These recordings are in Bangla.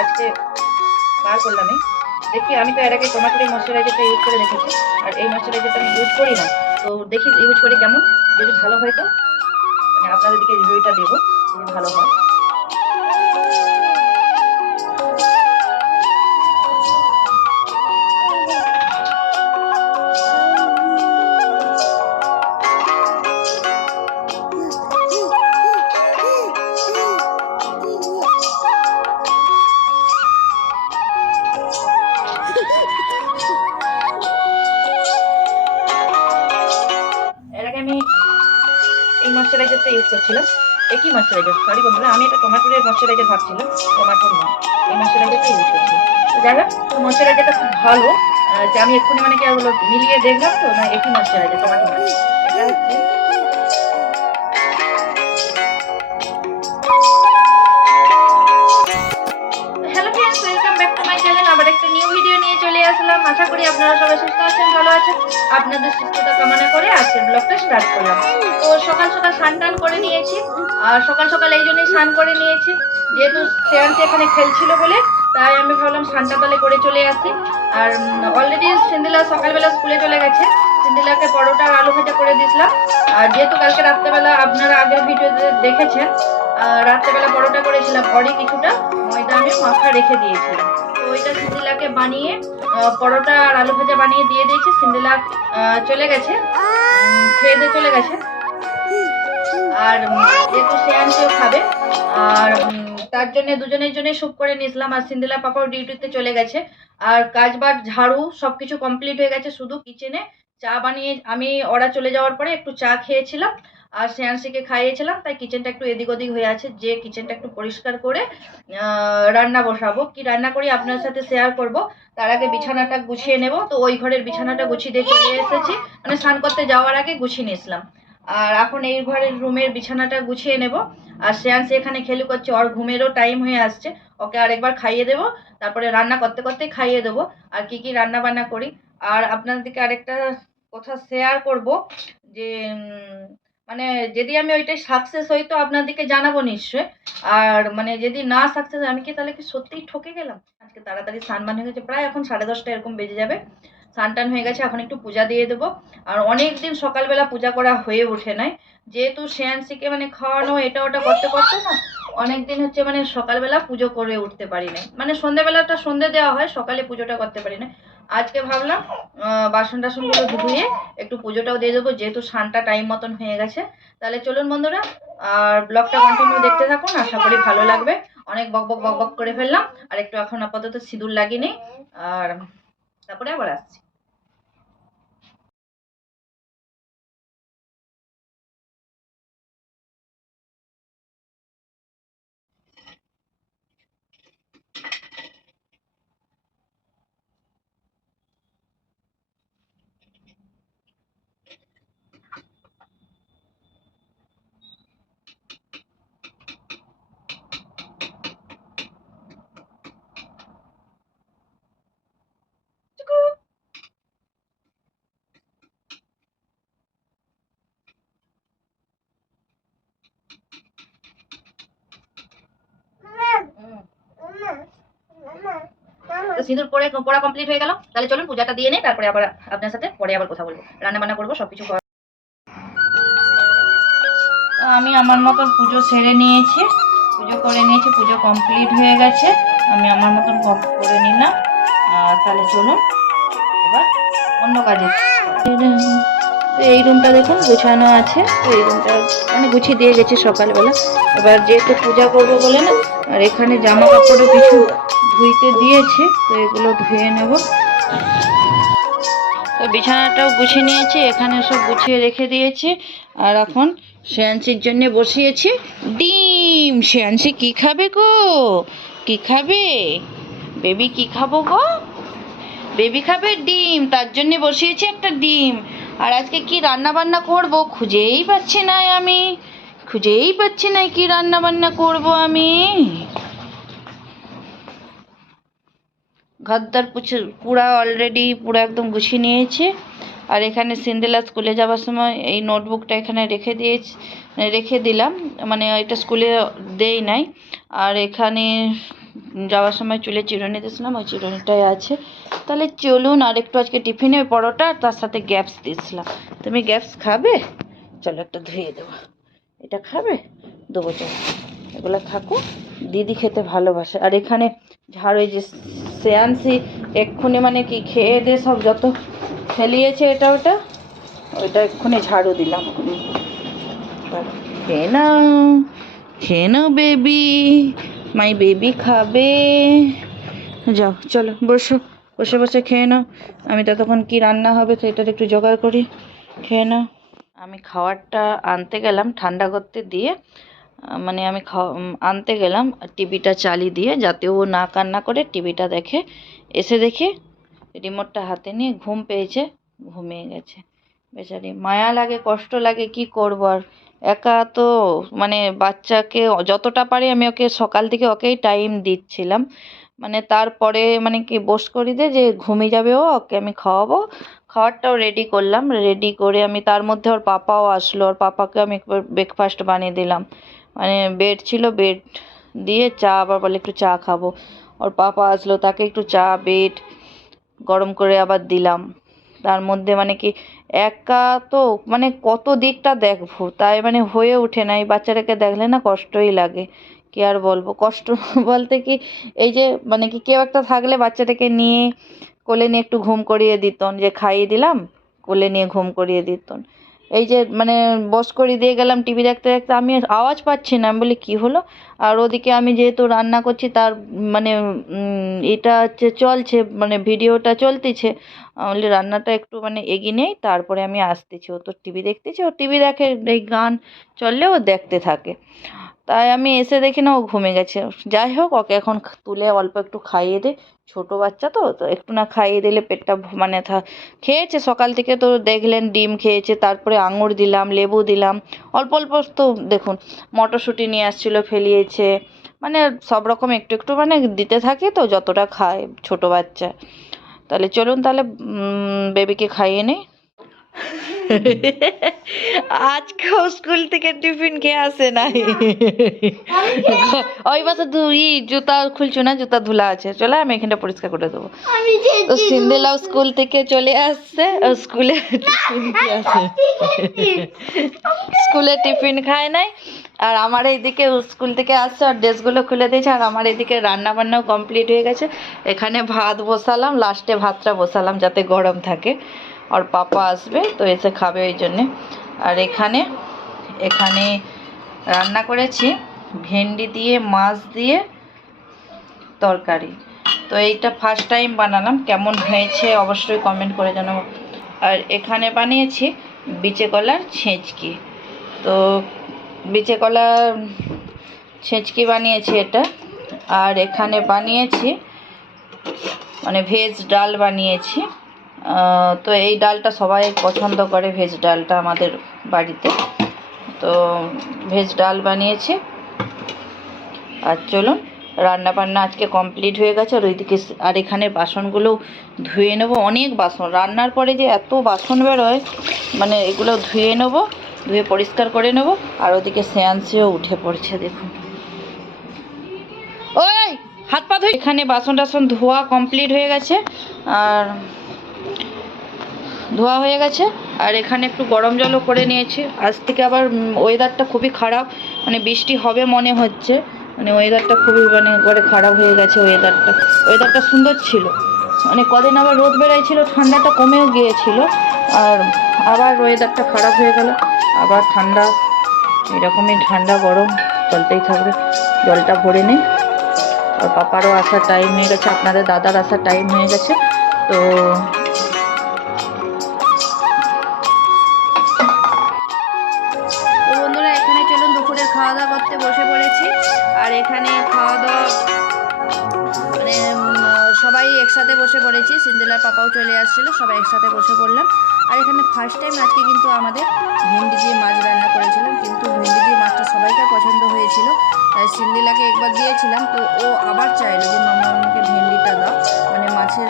আজকে বার করলাম। দেখি আমি তো এর আগে টমেটোর এই ময়শ্চারাইজারটা ইউজ করে দেখেছি, আর এই ময়শ্চারাইজারটা আমি ইউজ করি না। তো দেখি ইউজ করে কেমন, যদি ভালো হয় তো মানে আপনাদের দিকে রিভিউটা দেবো, যদি ভালো হয়। এই ময়শ্চারাইজারটা ইউজ করছিলাম, একই ময়শ্চারাইজার, সরি বন্ধুরা, আমি এটা টমেটোর ময়শ্চারাইজার ভাবছিলাম, টমেটোর নয়, এই ময়শ্চারাইজারটা ইউজ করছিলাম। তো যাই হোক, তো ময়শ্চারাইজারটা খুব ভালো, যে আমি এক্ষুনি মানে কি ওগুলো মিলিয়ে দেখলাম, তো না একই ময়শ্চারাইজার, টমেটো নয়, এটা হচ্ছে। Hello friends, welcome back to my channel. আবার একটা নিউ ভিডিও নিয়ে চলে আসলাম। আশা করি আপনারা সবাই সুস্থ আছেন, ভালো আছেন। আপনাদের সুস্থতা কামনা করে আজকের ব্লগটা স্টার্ট করলাম। তো সকাল সকাল স্নান টান করে নিয়েছি, আর সকাল সকাল এই জন্যই স্নান করে নিয়েছি, যেহেতু শ্রেয়ান্সি এখানে খেলছিল বলে, তাই আমি ভাবলাম স্নানটা তাহলে করে চলে আসি। আর অলরেডি সিন্দিলা সকালবেলা স্কুলে চলে গেছে। সিন্দিলাকে পরোটা আর আলু ভাজা করে দিয়েছিলাম। আর যেহেতু কালকে রাত্রেবেলা আপনারা আগের ভিডিওতে দেখেছেন, রাত্রেবেলা পরোটা করেছিলাম, পরে কিছুটা ময়দা আমি মাখা রেখে দিয়েছিলাম। তো ওইটা সিন্দিলাকে বানিয়ে পরোটা আর আলু ভাজা বানিয়ে দিয়ে দিয়েছি। সিন্দিলা চলে গেছে, খেয়ে দিয়ে চলে গেছে। আর যেহেতু শ্রেয়াংশও খাবে, আর তার জন্য দুজনের জন্য স্যুপ করে নিয়েছিলাম। আর সিন্দিলা পাপাও ডিউটিতে চলে গেছে, আর কাজ বাজ ঝাড়ু সবকিছু কমপ্লিট হয়ে গেছে। শুধু কিচেনে চা বানিয়ে আমি ওরা চলে যাওয়ার পরে একটু চা খেয়েছিলাম আর শ্রেয়াংশীকে খাইয়েছিলাম, তাই কিচেনটা একটু এদিক ওদিক হয়ে আছে, যে কিচেনটা একটু পরিষ্কার করে রান্না বসাবো। কি রান্না করি আপনার সাথে শেয়ার করব। তার আগে বিছানাটা গুছিয়ে নেব। তো ওই ঘরের বিছানাটা গুছিয়ে দিয়ে চলে এসেছি, মানে স্নান করতে যাওয়ার আগে গুছিয়ে নিয়েছিলাম। আর এখন এই ঘরের রুমের বিছানাটা গুছিয়ে নেব। আর শ্রেয়াংশী এখানে খেলু করছে, ওর ঘুমেরও টাইম হয়ে আসছে, ওকে আরেকবার খাইয়ে দেবো, তারপরে রান্না করতে করতে খাইয়ে দেবো। আর কি কি রান্না বান্না করি। আর আপনাদেরকে আরেকটা কথা শেয়ার করব, যে মানে যদি আমি ওইটাই সাকসেস হই তো আপনাদেরকে জানাবো নিশ্চয়। আর মানে যদি না সাকসেস হয়, আমি কি তাহলে কি সত্যিই ঠকে গেলাম। আজকে তাড়াতাড়ি স্নান বান হয়ে গেছে, প্রায় এখন 10:30 এরকম বেজে যাবে। স্নান টান হয়ে গেছে, এখন একটু পূজা দিয়ে দেবো। আর অনেক দিন সকালবেলা পূজা করা হয়ে ওঠে নাই, যেহেতু শ্রেয়াংশীকে মানে খাওয়ানো এটা ওটা করতে করতে না অনেকদিন হচ্ছে মানে সকালবেলা পুজো করে উঠতে পারি না। মানে সন্ধ্যেবেলাটা সন্ধ্যে দেওয়া হয়, সকালে পুজোটা করতে পারি না। আজকে ভাবলাম বাসন টাসনগুলো ধুয়ে একটু পুজোটাও দিয়ে দেবো, যেহেতু স্নানটা টাইম মতন হয়ে গেছে। তাহলে চলুন বন্ধুরা, আর ব্লগটা কন্টিনিউ দেখতে থাকুন, আশা করি ভালো লাগবে। অনেক বক বক বক বক করে ফেললাম, আর একটু এখন আপাতত সিঁদুর লাগিয়ে, আর তারপরে আবার আসছি। তো সিঁদুর পড়া কমপ্লিট হয়ে গেল। তাহলে চলুন পূজাটা দিয়ে নেই, তারপরে আবার আপনার সাথে পরে আবার কথা বলবো, রান্না বান্না করবো সবকিছু। আমি আমার মতন পুজো সেরে নিয়েছি, পুজো করে নিয়েছি, পুজো কমপ্লিট হয়ে গেছে। আমি আমার মতন করে নিলাম। তাহলে চলুন এবার অন্য কাজে। তো এই রুমটা দেখুন গুছানো আছে, তো এই রুমটা মানে গুছিয়ে দিয়ে গেছি সকালবেলা। এবার যেহেতু পূজা করবো বলে না, আর এখানে জামা কাপড়ও কিছু ধুইতে দিয়েছে, তো এগুলো ধুয়ে নেব। তো বিছানাটাও গুছিয়ে নিয়েছি, এখানে সব গুছিয়ে রেখে দিয়েছি। আর এখন শ্রেয়াংশীর জন্য বসিয়েছি ডিম। শ্রেয়াংশী কি খাবে গো, কি খাবে বেবি, কি খাবো গো, বেবি খাবে ডিম, তার জন্য বসিয়েছি একটা ডিম। আর আজকে কি রান্না বান্না করব খুঁজেই পাচ্ছি না, আমি খুঁজেই পাচ্ছি না কি রান্না বান্না করব আমি। ঘরদার পুরা অলরেডি পুরো একদম গুছিয়ে নিয়েছি। আর এখানে সিন্দিলা স্কুলে যাওয়ার সময় এই নোটবুকটা এখানে রেখে দিলাম, মানে এটা স্কুলে দেই নাই। আর এখানে যাওয়ার সময় চুলে চিরুনি দিয়েছিলাম, ওই চিরুনিটাই আছে। তাহলে চলুন, আর একটু আজকে টিফিনে পরোটা আর তার সাথে গ্যাপস দিয়েছিলাম। তুমি গ্যাপস খাবে? চলো একটা ধুয়ে দেবো। এটা খাবে? দেবো, চলো এগুলো থাকুক, দিদি খেতে ভালোবাসে। আর এখানে ঝাড়ু, এই যে শ্রেয়াংশী এক্ষুনি মানে কি খেয়ে দিয়ে সব যত ফেলিয়েছে এটা ওটা, ওইটা এক্ষুনি ঝাড়ু দিলাম। খেয়ে নাও, খেয়ে নাও বেবি, মাই বেবি খাবে। যাও চলো বসো, বসে বসে খেয়ে নাও। আমি ততক্ষণ কি রান্না হবে সেটার একটু জোগাড় করি, খেয়ে নাও। আমি খাবারটা আনতে গেলাম ঠান্ডা করতে দিয়ে, মানে আমি আনতে গেলাম টিভিটা চালিয়ে দিয়ে, যাতে ও না কান্না করে টিভিটা দেখে। এসে দেখে রিমোটটা হাতে নিয়ে ঘুম পেয়েছে, ঘুমিয়ে গেছে বেচারি। মায়া লাগে, কষ্ট লাগে, কি করব আর। একা তো মানে বাচ্চাকে যতটা পারি আমি ওকে সকাল থেকে ওকেই টাইম দিচ্ছিলাম, মানে তারপরে মানে কি বস করি দে যে ঘুমিয়ে যাবে ও, ওকে আমি খাওয়াবো। খাবারটাও রেডি করলাম, রেডি করে আমি তার মধ্যে ওর পাপাও আসলো, ওর পাপাকে আমি একবার ব্রেকফাস্ট বানিয়ে দিলাম। মানে বেড ছিল, বেড দিয়ে চা, আবার বলে একটু চা খাবো। ওর পাপা আসলো, তাকে একটু চা বেড গরম করে আবার দিলাম। তার মধ্যে মানে কি একা তো মানে কত দিকটা দেখবো, তাই মানে হয়ে ওঠে না। এই বাচ্চাটাকে দেখলে না কষ্টই লাগে, কি আর বলবো। কষ্ট বলতে কি, এই যে মানে কি কেউ একটা থাকলে বাচ্চাটাকে নিয়ে কোলে নিয়ে একটু ঘুম করিয়ে দিতন, যে খাইয়ে দিলাম কোলে নিয়ে ঘুম করিয়ে দিতন। এই যে মানে বস করিয়ে দিয়ে গেলাম টিভি দেখতে দেখতে, আমি আওয়াজ পাচ্ছি না, আমি বলি কী হলো। আর ওদিকে আমি যেহেতু রান্না করছি, তার মানে এটা হচ্ছে চলছে, মানে ভিডিওটা চলতেছে। বলি রান্নাটা একটু মানে এগিয়ে নেই, তারপরে আমি আসতেছি। ও তো টিভি দেখতেছে, ও টিভি দেখে, এই গান চললে ও দেখতে থাকে। তাই আমি এসে দেখি না ও ঘুমিয়ে গেছে। যাই হোক, ওকে এখন তুলে অল্প একটু খাইয়ে দে, ছোটো বাচ্চা তো, তো একটু না খাইয়ে দিলে পেটটা মানে খেয়েছে সকাল থেকে, তো দেখলেন ডিম খেয়েছে, তারপরে আঙুর দিলাম, লেবু দিলাম, অল্প অল্প তো দেখুন মটরশুঁটি নিয়ে আসছিলো ফেলিয়েছে, মানে সব রকম একটু একটু মানে দিতে থাকে তো, যতটা খায় ছোটো বাচ্চা। তাহলে চলুন, তাহলে বেবিকে খাইয়ে নিই। আজকেও স্কুল থেকে টিফিন খেয়ে আসে নাই। ওই পাশে তুই জুতা খুলছো না, জুতা ধুলা আছে, চলে আমি এখানটা পরিষ্কার করে দেবো। তো সিন্দেলাও স্কুল থেকে চলে আসছে, স্কুলে টিফিন খেয়ে আসে, স্কুলে টিফিন খায় নাই। আর আমার এইদিকে স্কুল থেকে আসছে আর ড্রেসগুলো খুলে দিয়েছে, আর আমার এইদিকে রান্না বান্নাও কমপ্লিট হয়ে গেছে। এখানে ভাত বসালাম, লাস্টে ভাতটা বসালাম যাতে গরম থাকে। আর পাপা আসবে তো এসে খাবে ওই জন্যে। আর এখানে এখানে রান্না করেছি ভেন্ডি দিয়ে মাছ দিয়ে তরকারি। তো এইটা ফার্স্ট টাইম বানালাম, কেমন হয়েছে অবশ্যই কমেন্ট করে জানাবো। আর এখানে বানিয়েছি বিচে কলার ছেঁচকি। তো বিচে কলা ছেঁচকি বানিয়েছি এটা। আর এখানে বানিয়েছি মানে ভেজ ডাল বানিয়েছি। তো এই ডালটা সবাই পছন্দ করে, ভেজ ডালটা আমাদের বাড়িতে। তো ভেজ ডাল বানিয়েছি। আর চলুন, রান্না বান্না আজকে কমপ্লিট হয়ে গেছে। আর ওইদিকে আর এখানে বাসনগুলো ধুয়ে নেব, অনেক বাসন রান্নার পরে যে এত বাসন বেরোয়, মানে এগুলো ধুয়ে নেব, ধুয়ে পরিষ্কার করে নেব। আর ওদিকে শ্রেয়াংশীও উঠে পড়ছে, দেখুন ওই হাত পা ধুয়ে। এখানে বাসন টাসন ধোয়া কমপ্লিট হয়ে গেছে, আর ধোয়া হয়ে গেছে। আর এখানে একটু গরম জলও করে নিয়েছি। আজ থেকে আবার ওয়েদারটা খুবই খারাপ, মানে বৃষ্টি হবে মনে হচ্ছে, মানে ওয়েদারটা খুবই মানে করে খারাপ হয়ে গেছে। ওয়েদারটা সুন্দর ছিল, মানে কদিন আবার রোদ বেড়াইছিল, ঠান্ডাটা কমে গিয়েছিল, আর আবার ওয়েদারটা খারাপ হয়ে গেল, আবার ঠান্ডা। এরকমই ঠান্ডা গরম চলতেই থাকবে। জলটা ভরে নিই। আর পাপারও আসার টাইম হয়ে গেছে, আপনাদের দাদার আসার টাইম হয়ে গেছে। তো বন্ধুরা, এখানে চলুন দুপুরের খাওয়া দাওয়া করতে বসে পড়েছি। আর এখানে খাওয়া দাওয়া মানে সবাই একসাথে বসে পড়েছি, সিন্দেলার পাপাও চলে আসছিলো, সবাই একসাথে বসে পড়লাম। আর এখানে ফার্স্ট টাইম আজকে কিন্তু আমাদের ভেন্ডি দিয়ে মাছ রান্না করেছিলাম, কিন্তু ভেন্ডি দিয়ে মাছটা সবাইকার পছন্দ হয়েছিল। তাই সিন্দেলাকে একবার দিয়েছিলাম, তো ও আবার চাইলো যে মামা আমাকে ভেন্ডিটা দাও, মানে মাছের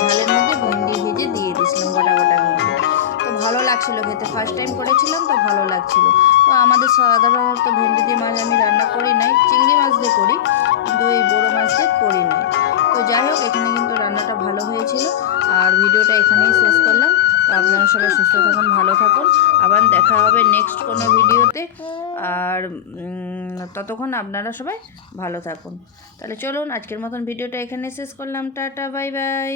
ঝালের মধ্যে ভেন্ডি ভেজে দিয়ে দিয়েছিলাম, গোটা গোটা ভেন্ডি। তো ভালো লাগছিলো খেতে, ফার্স্ট টাইম করেছিলাম তো ভালো লাগছিলো। তো আমাদের সাধারণত ভেন্ডি দিয়ে মাছ আমি রান্না করি নাই, চিংড়ি মাছ দিয়ে করি, কিন্তু এই বড়ো মাছ শেষ করলাম। তো আপনারা সবাই সুস্থ থাকুন, ভালো থাকুন, আবার দেখা হবে নেক্সট কোনো ভিডিওতে। আর ততক্ষণ আপনারা সবাই ভালো থাকুন। তাহলে চলুন আজকের মতন ভিডিওটা এখানে শেষ করলাম। Tata, bye bye.